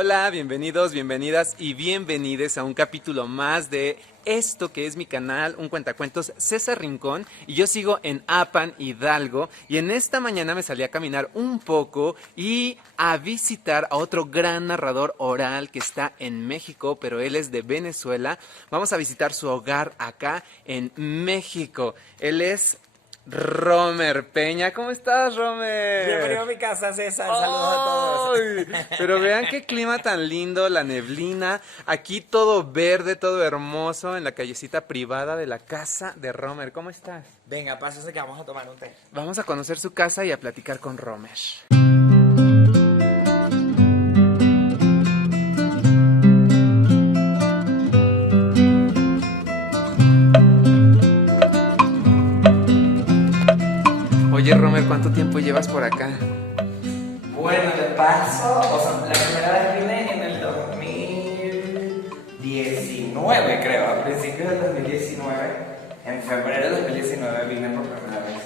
Hola, bienvenidos, bienvenidas y bienvenides a un capítulo más de esto que es mi canal, un cuentacuentos César Rincón, y yo sigo en Apan, Hidalgo, y en esta mañana me salí a caminar un poco y a visitar a otro gran narrador oral que está en México, pero él es de Venezuela. Vamos a visitar su hogar acá en México. Él es Romer Peña. ¿Cómo estás, Romer? Bienvenido a mi casa, César. Saludos a todos. Pero vean qué clima tan lindo, la neblina. Aquí todo verde, todo hermoso en la callecita privada de la casa de Romer. ¿Cómo estás? Venga, pásese que vamos a tomar un té. Vamos a conocer su casa y a platicar con Romer. Oye, Romer, ¿cuánto tiempo llevas por acá? Bueno, de paso, o sea, la primera vez vine en el 2019, creo, a principios del 2019. En febrero del 2019 vine por primera vez.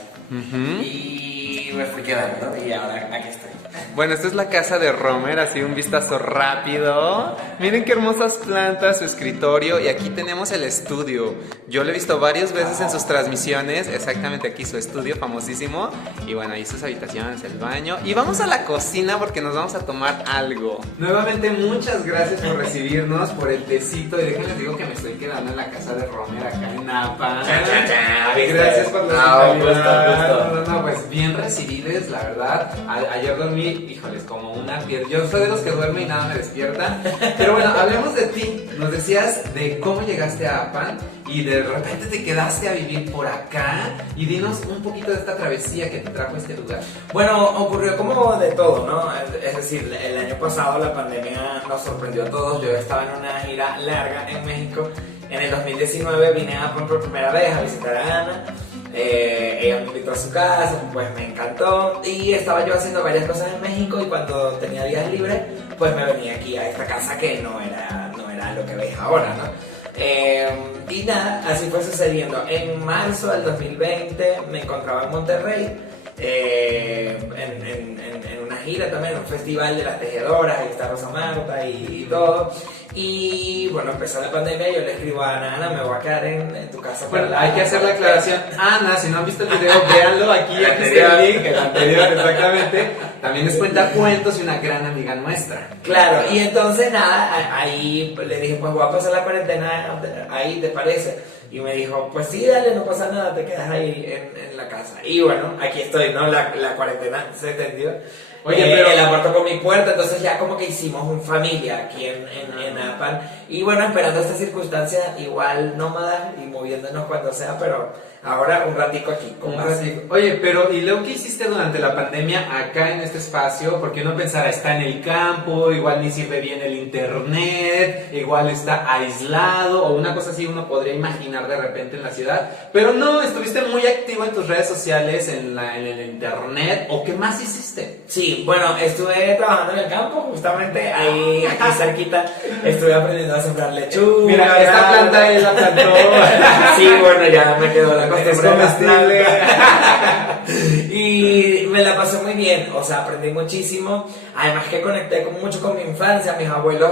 Y me fui quedando y ahora aquí estoy. Bueno, esta es la casa de Romer, así un vistazo rápido. Miren qué hermosas plantas, su escritorio, y aquí tenemos el estudio. Yo lo he visto varias veces en sus transmisiones, exactamente aquí su estudio famosísimo. Y bueno, ahí sus habitaciones, el baño. Y vamos a la cocina porque nos vamos a tomar algo. Nuevamente, muchas gracias por recibirnos, por el tecito. Y déjenles digo que me estoy quedando en la casa de Romer acá en Napa. Gracias por la hospitalidad. No, pues bien recibidos, la verdad. Ayer dormí, híjoles, como una piedra. Yo soy de los que duerme y nada me despierta. Pero bueno, hablemos de ti. Nos decías de cómo llegaste a Apan y de repente te quedaste a vivir por acá. Y dinos un poquito de esta travesía que te trajo a este lugar. Bueno, ocurrió como de todo, ¿no? Es decir, el año pasado la pandemia nos sorprendió a todos. Yo estaba en una gira larga en México. En el 2019 vine a Apan por primera vez a visitar a Ana. Ella me invitó a su casa, pues me encantó y estaba yo haciendo varias cosas en México y cuando tenía días libres pues me venía aquí a esta casa que no era lo que veis ahora, ¿no? Y nada, así fue sucediendo. En marzo del 2020 me encontraba en Monterrey en una gira también, en un festival de las tejedoras, ahí está Rosa Marta y todo. Y bueno, empezó la pandemia y yo le escribo a Ana, me voy a quedar en tu casa. Bueno, hay que hacer la aclaración. Ana, si no han visto el video, véanlo aquí está el link, el anterior, exactamente. También es cuentacuentos y una gran amiga nuestra. Claro, y entonces nada, ahí le dije, pues voy a pasar la cuarentena ahí, ¿te parece? Y me dijo, pues sí, dale, no pasa nada, te quedas ahí en la casa. Y bueno, aquí estoy, ¿no? La cuarentena se extendió. Oye, pero el amor tocó mi puerta, entonces ya como que hicimos una familia aquí en Apan. Y bueno, esperando esta circunstancia, igual nómada y moviéndonos cuando sea, pero ahora un ratico aquí. Oye, pero ¿y luego qué hiciste durante la pandemia acá en este espacio? Porque uno pensara, está en el campo, igual ni sirve bien el internet, igual está aislado, o una cosa así uno podría imaginar de repente en la ciudad. Pero no, estuviste muy activo en tus redes sociales, en el internet, ¿o qué más hiciste? Sí, bueno, estuve trabajando en el campo, justamente ahí, aquí cerquita, estuve aprendiendo a sembrar lechuga. Mira, esta planta él la plantó. Sí, bueno, ya me quedó la costumbre. Es comestible. Y me la pasé muy bien, o sea, aprendí muchísimo. Además que conecté mucho con mi infancia, mis abuelos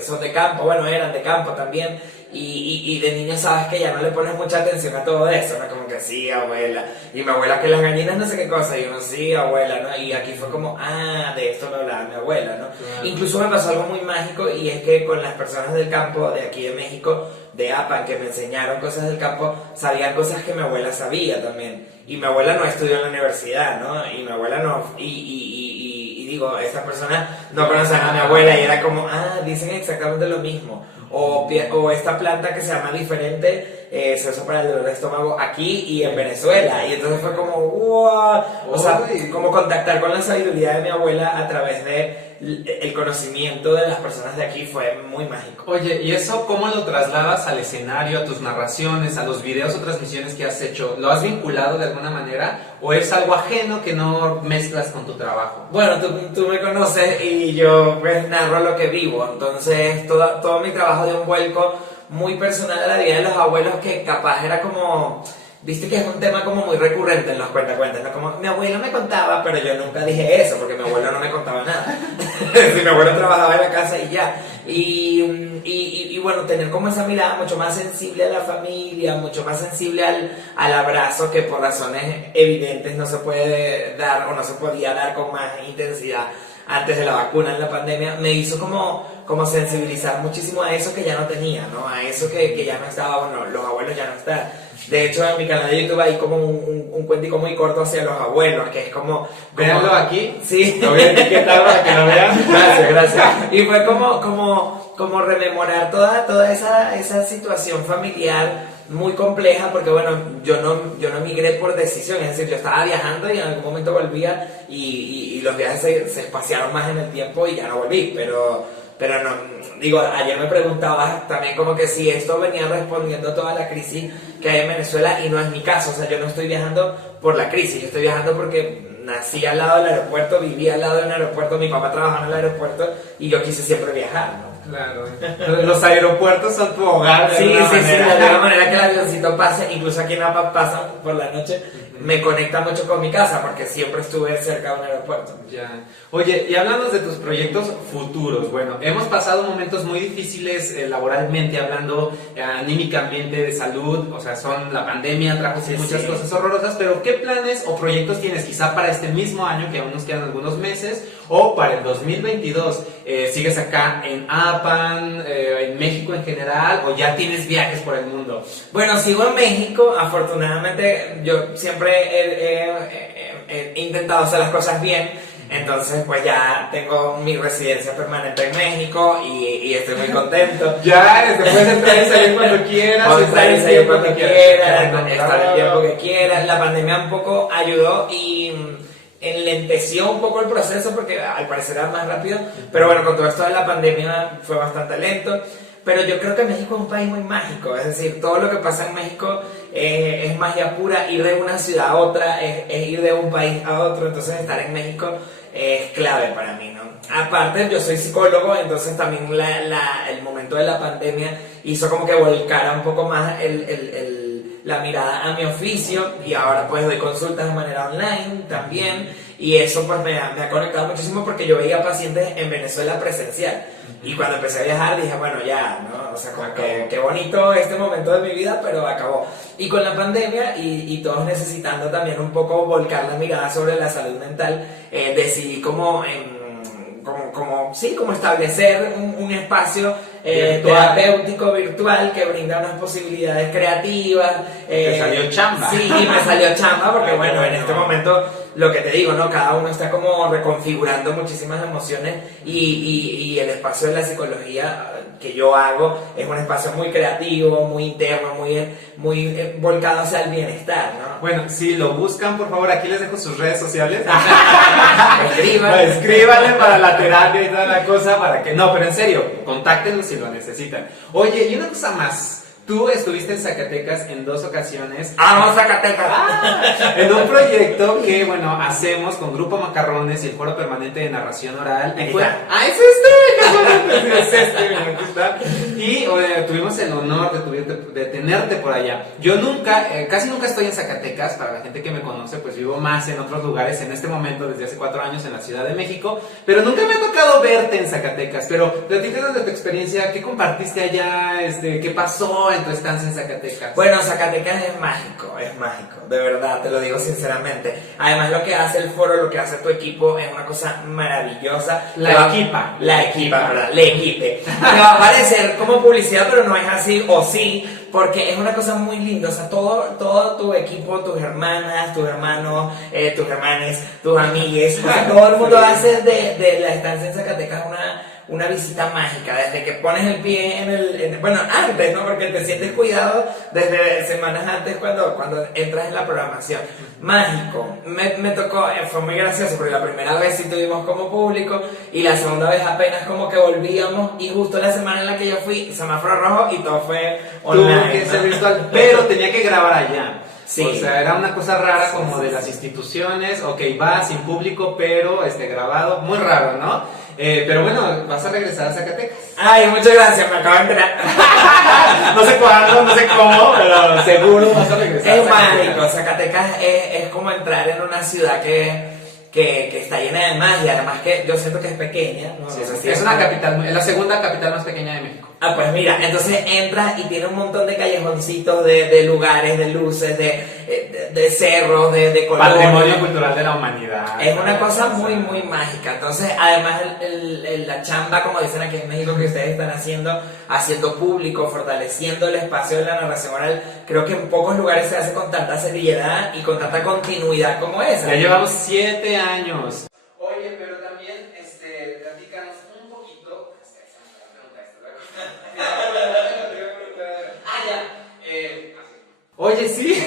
son de campo, bueno, eran de campo también. Y de niño sabes que ya no le pones mucha atención a todo eso, ¿no? Como que sí, abuela. Y mi abuela que las gallinas no sé qué cosa. Y uno, sí, abuela, ¿no? Y aquí fue como, de esto me hablaba mi abuela, ¿no? Claro. Incluso me pasó algo muy mágico y es que con las personas del campo, de aquí de México, de Apan, que me enseñaron cosas del campo, sabían cosas que mi abuela sabía también. Y mi abuela no estudió en la universidad, ¿no? Y mi abuela no... Y digo, estas personas no conocen a mi abuela y era como, dicen exactamente lo mismo. O esta planta que se llama diferente, se usa para el dolor de estómago aquí y en Venezuela. Y entonces fue como, wow. O sea, como contactar con la sabiduría de mi abuela a través de el conocimiento de las personas de aquí fue muy mágico. Oye, ¿y eso cómo lo trasladas al escenario, a tus narraciones, a los videos o transmisiones que has hecho? ¿Lo has vinculado de alguna manera o es algo ajeno que no mezclas con tu trabajo? Bueno, tú me conoces y yo pues narro lo que vivo, entonces todo mi trabajo dio un vuelco muy personal a la vida de los abuelos que capaz era como... Viste que es un tema como muy recurrente en los cuentacuentos, ¿no? Como mi abuelo me contaba, pero yo nunca dije eso porque mi abuelo no me contaba nada. Si mi abuelo trabajaba en la casa y ya. Y bueno, tener como esa mirada mucho más sensible a la familia, mucho más sensible al abrazo que por razones evidentes no se puede dar o no se podía dar con más intensidad antes de la vacuna en la pandemia, me hizo como sensibilizar muchísimo a eso que ya no tenía, ¿no? A eso que ya no estaba, bueno, los abuelos ya no están. De hecho, en mi canal de YouTube hay como un cuentico muy corto hacia los abuelos, que es como... Véanlo aquí. Sí. Lo voy a etiquetar para que lo vean. Gracias. Y fue como rememorar toda esa situación familiar muy compleja, porque bueno, yo no migré por decisión, es decir, yo estaba viajando y en algún momento volvía y los viajes se espaciaron más en el tiempo y ya no volví, pero no, digo, ayer me preguntabas también como que si esto venía respondiendo a toda la crisis que hay en Venezuela y no es mi caso, o sea, yo no estoy viajando por la crisis, yo estoy viajando porque nací al lado del aeropuerto, viví al lado de un aeropuerto, mi papá trabajaba en el aeropuerto y yo quise siempre viajar, ¿no? Claro. Los aeropuertos son tu hogar. Sí, de alguna manera que el avioncito pase, incluso aquí en Napa pasa por la noche, me conecta mucho con mi casa porque siempre estuve cerca de un aeropuerto. Ya. Oye, y hablando de tus proyectos futuros, bueno, hemos pasado momentos muy difíciles laboralmente hablando, anímicamente, de salud, o sea, la pandemia trajo muchas cosas horrorosas, pero ¿qué planes o proyectos tienes quizá para este mismo año, que aún nos quedan algunos meses, o para el 2022? ¿Sigues acá en Apan, en México en general, o ya tienes viajes por el mundo? Bueno, sigo en México, afortunadamente yo siempre he intentado hacer las cosas bien, entonces pues ya tengo mi residencia permanente en México y estoy muy contento. Ya, puedes entrar y salir cuando quieras, puedo estar y salir cuando quieras, estar el tiempo que que quieras. La pandemia un poco ayudó y enlenteció un poco el proceso porque al parecer era más rápido, pero bueno, con todo esto de la pandemia fue bastante lento. Pero yo creo que México es un país muy mágico, es decir, todo lo que pasa en México es magia pura, ir de una ciudad a otra, es ir de un país a otro, entonces estar en México es clave para mí, ¿no? Aparte, yo soy psicólogo, entonces también el momento de la pandemia hizo como que volcara un poco más la mirada a mi oficio y ahora pues doy consultas de manera online también y eso pues me ha conectado muchísimo porque yo veía pacientes en Venezuela presencial. Y cuando empecé a viajar dije, bueno, ya, ¿no? O sea, como que qué bonito este momento de mi vida, pero acabó. Y con la pandemia y todos necesitando también un poco volcar la mirada sobre la salud mental, decidí como establecer un espacio terapéutico virtual que brinda unas posibilidades creativas. Te salió chamba. Sí, y me salió chamba porque bueno, en este momento lo que te digo, ¿no? Cada uno está como reconfigurando muchísimas emociones y el espacio de la psicología que yo hago es un espacio muy creativo, muy interno, muy volcado hacia el bienestar, ¿no? Bueno, si lo buscan, por favor, aquí les dejo sus redes sociales. Escríbanle para la terapia y toda la cosa, para que... No, pero en serio, contáctenlo si lo necesitan. Oye, y una cosa más. Tú estuviste en Zacatecas en 2 ocasiones. ¡Vamos, Zacatecas! En un proyecto que, bueno, hacemos con Grupo Macarrones y el Foro Permanente de Narración Oral. Ahí fue... está. ¡Ah, es este! Y tuvimos el honor de tenerte por allá. Yo casi nunca estoy en Zacatecas. Para la gente que me conoce, pues vivo más en otros lugares en este momento, desde hace 4 años en la Ciudad de México. Pero nunca me ha tocado verte en Zacatecas. Pero platícanos de tu experiencia, ¿qué compartiste allá? ¿Qué pasó en tu estancia en Zacatecas? Bueno, Zacatecas es mágico, de verdad, te lo digo sinceramente. Además, lo que hace el foro, lo que hace tu equipo es una cosa maravillosa. La equipa, ¿verdad? Le equipe. Me va a parecer como publicidad, pero no es así, o sí, porque es una cosa muy linda. O sea, todo tu equipo, tus hermanas, tus hermanos, tus hermanes, tus amigues, o sea, todo el mundo hace de la estancia en Zacatecas una visita mágica, desde que pones el pie bueno, antes, ¿no? Porque te sientes cuidado desde semanas antes cuando entras en la programación. Mágico. Me tocó, fue muy gracioso, porque la primera vez sí tuvimos como público y la segunda vez apenas como que volvíamos y justo la semana en la que yo fui, semáforo rojo y todo fue online. Tuvo que ser virtual, pero tenía que grabar allá. Sí. O sea, era una cosa rara como de las instituciones, ok, va sin público, pero grabado, muy raro, ¿no? Pero bueno, vas a regresar a Zacatecas. Ay, muchas gracias, me acabo de enterar. No sé cuándo, no sé cómo, pero seguro vas a regresar. Es mágico, Zacatecas es como entrar en una ciudad que que está llena de magia, además que yo siento que es pequeña, ¿no? Sí, No sé si es una capital, es la segunda capital más pequeña de México. Ah, pues mira, entonces entras y tiene un montón de callejoncitos, de lugares, de luces, de cerros, de colores. Patrimonio cultural de la humanidad. Es una cosa muy, muy mágica. Entonces, además, la chamba, como dicen aquí en México, que ustedes están haciendo público, fortaleciendo el espacio de la narración oral, creo que en pocos lugares se hace con tanta seriedad y con tanta continuidad como esa. Ya llevamos 7 años. Oye, pero también, platícanos un poquito. Ah, ya. Oye, sí.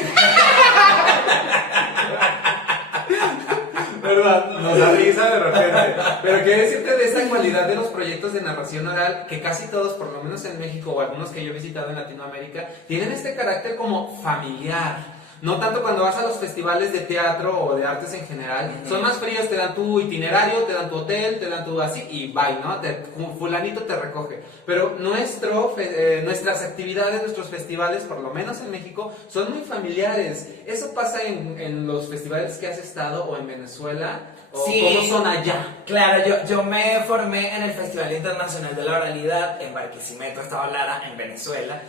¿Verdad? Nos da risa de repente. Pero quiero decirte de esa cualidad de los proyectos de narración oral, que casi todos, por lo menos en México o algunos que yo he visitado en Latinoamérica, tienen este carácter como familiar. No tanto cuando vas a los festivales de teatro o de artes en general, son más fríos, te dan tu itinerario, te dan tu hotel, te dan tu así y bye, ¿no? Fulanito te recoge. Pero nuestras actividades, nuestros festivales, por lo menos en México, son muy familiares. ¿Eso pasa en los festivales que has estado o en Venezuela? ¿O sí, cómo son allá? Claro, yo me formé en el Festival Internacional de la Oralidad en Barquisimeto, Estado Lara, en Venezuela.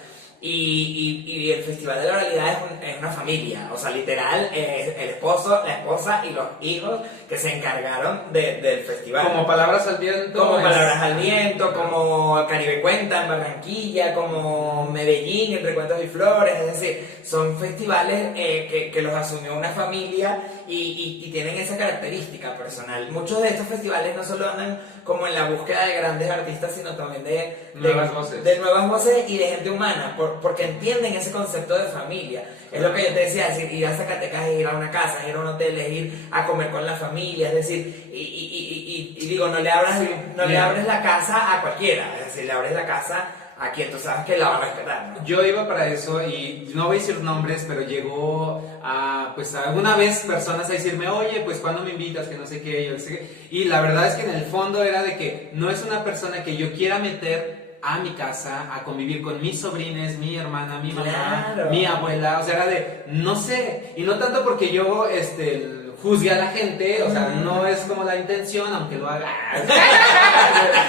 Y el Festival de la Oralidad es una familia, o sea, literal, el esposo, la esposa y los hijos que se encargaron del festival. Como Palabras al Viento. Como Palabras al Viento, como Caribe Cuenta en Barranquilla, como Medellín, Entre Cuentos y Flores, es decir, son festivales que los asumió una familia y tienen esa característica personal. Muchos de estos festivales no solo andan como en la búsqueda de grandes artistas, sino también de nuevas voces y de gente humana, porque entienden ese concepto de familia. Es lo que yo te decía, es decir, ir a Zacatecas es ir a una casa, es ir a un hotel, es ir a comer con la familia, es decir, y digo, no le abres la casa a cualquiera, es decir, le abres la casa a quien tú sabes que la va a respetar, ¿no? Yo iba para eso y no voy a decir nombres, pero llegó pues alguna vez personas a decirme, oye, pues ¿cuándo me invitas? Que no sé qué, yo no sé qué. Y la verdad es que en el fondo era de que no es una persona que yo quiera meter a mi casa a convivir con mis sobrines, mi hermana, mi mamá, claro, mi abuela, o sea, era de, no sé, y no tanto porque yo, juzgue a la gente, o sea, no es como la intención, aunque lo haga,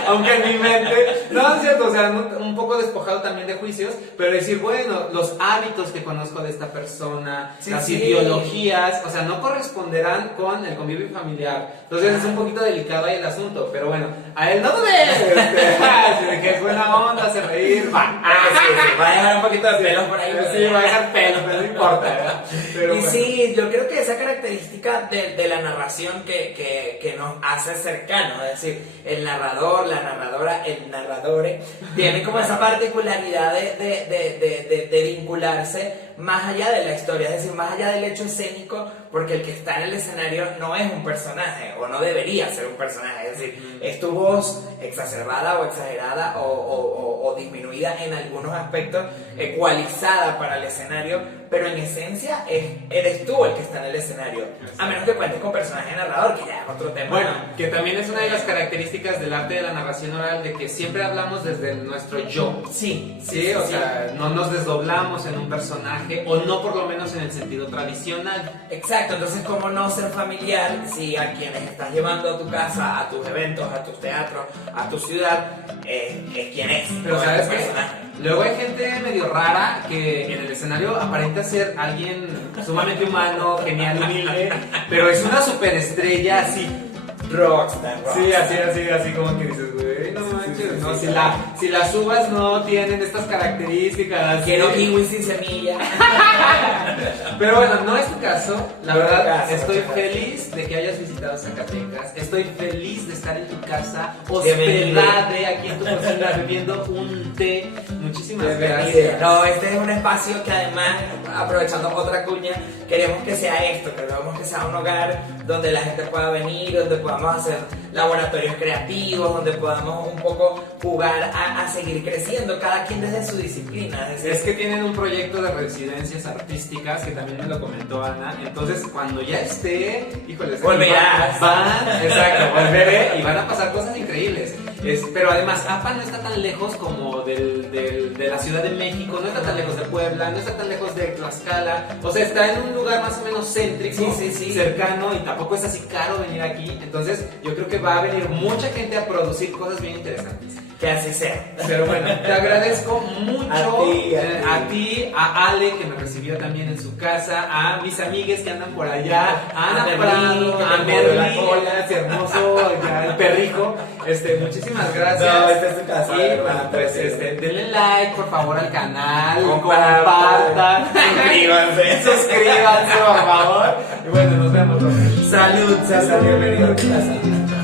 aunque en mi mente, no es cierto, o sea, un poco despojado también de juicios, pero decir, bueno, los hábitos que conozco de esta persona, las ideologías, o sea, no corresponderán con el convivio familiar, entonces es un poquito delicado ahí el asunto, pero bueno, a él no dudes, que es buena onda, hace reír, va. Va a dejar un poquito de pelos por ahí. Sí, va a dejar pelos, pero no importa. Pero y bueno. sí, yo creo que esa característica de la narración que nos hace cercanos, es decir, el narrador, la narradora, el narradore, tiene como esa particularidad de vincularse más allá de la historia, es decir, más allá del hecho escénico, porque el que está en el escenario no es un personaje, o no debería ser un personaje, es decir, es tu voz exacerbada o exagerada o disminuida en algunos aspectos, ecualizada para el escenario, pero en esencia eres tú el que está en el escenario, a menos que cuentes con personaje narrador, que ya es otro tema. Bueno, que también es una de las características del arte de la narración oral, de que siempre hablamos desde nuestro yo. Sí, o sea, no nos desdoblamos en un personaje, o no por lo menos en el sentido tradicional. Exacto, entonces ¿cómo no ser familiar si a quienes estás llevando a tu casa, a tus eventos, a tus teatros, a tu ciudad, es quien es? Pero no ¿sabes es tu qué? personaje. Luego hay gente medio rara que en el escenario aparenta ser alguien sumamente humano, genial, humilde, pero es una superestrella así. Rockstar. Sí, así como que dices, güey, no manches, no, si las uvas no tienen estas características. Quiero kiwi sin semilla. Pero bueno, no es tu caso, la verdad, estoy muchas feliz de que hayas visitado Zacatecas, estoy feliz de estar en tu casa, Bienvenido. hospedada aquí en tu cocina, bebiendo un té, muchísimas Bienvenido. gracias. No, este es un espacio que además, aprovechando otra cuña, queremos que sea esto, queremos que sea un hogar donde la gente pueda venir, donde podamos hacer laboratorios creativos, donde podamos un poco jugar a seguir creciendo, cada quien desde su disciplina. Es que tienen un proyecto de residencias artísticas que también me lo comentó Ana, entonces cuando ya esté, híjoles, volverás. Exacto, volveré y van a pasar cosas increíbles. Pero además, APA no está tan lejos como de la Ciudad de México, no está tan lejos de Puebla, no está tan lejos de Tlaxcala. O sea, está en un lugar más o menos céntrico, cercano, y tampoco es así caro venir aquí. Entonces, yo creo que va a venir mucha gente a producir cosas bien interesantes. Que así sea. Pero bueno, te agradezco mucho a ti, a Ale, que me recibió también en su casa, a mis amigues que andan por allá, a Ana Merlín, Prado, que a me mordió la Merlín, cola. ese hermoso, ya, el perrijo. Muchísimas gracias. No, esta es su casa, Y ¿verdad? bueno, pues denle like por favor al canal, Compartan. suscríbanse, suscríbanse por favor. Y bueno, nos vemos. Salud, bienvenido a tu casa.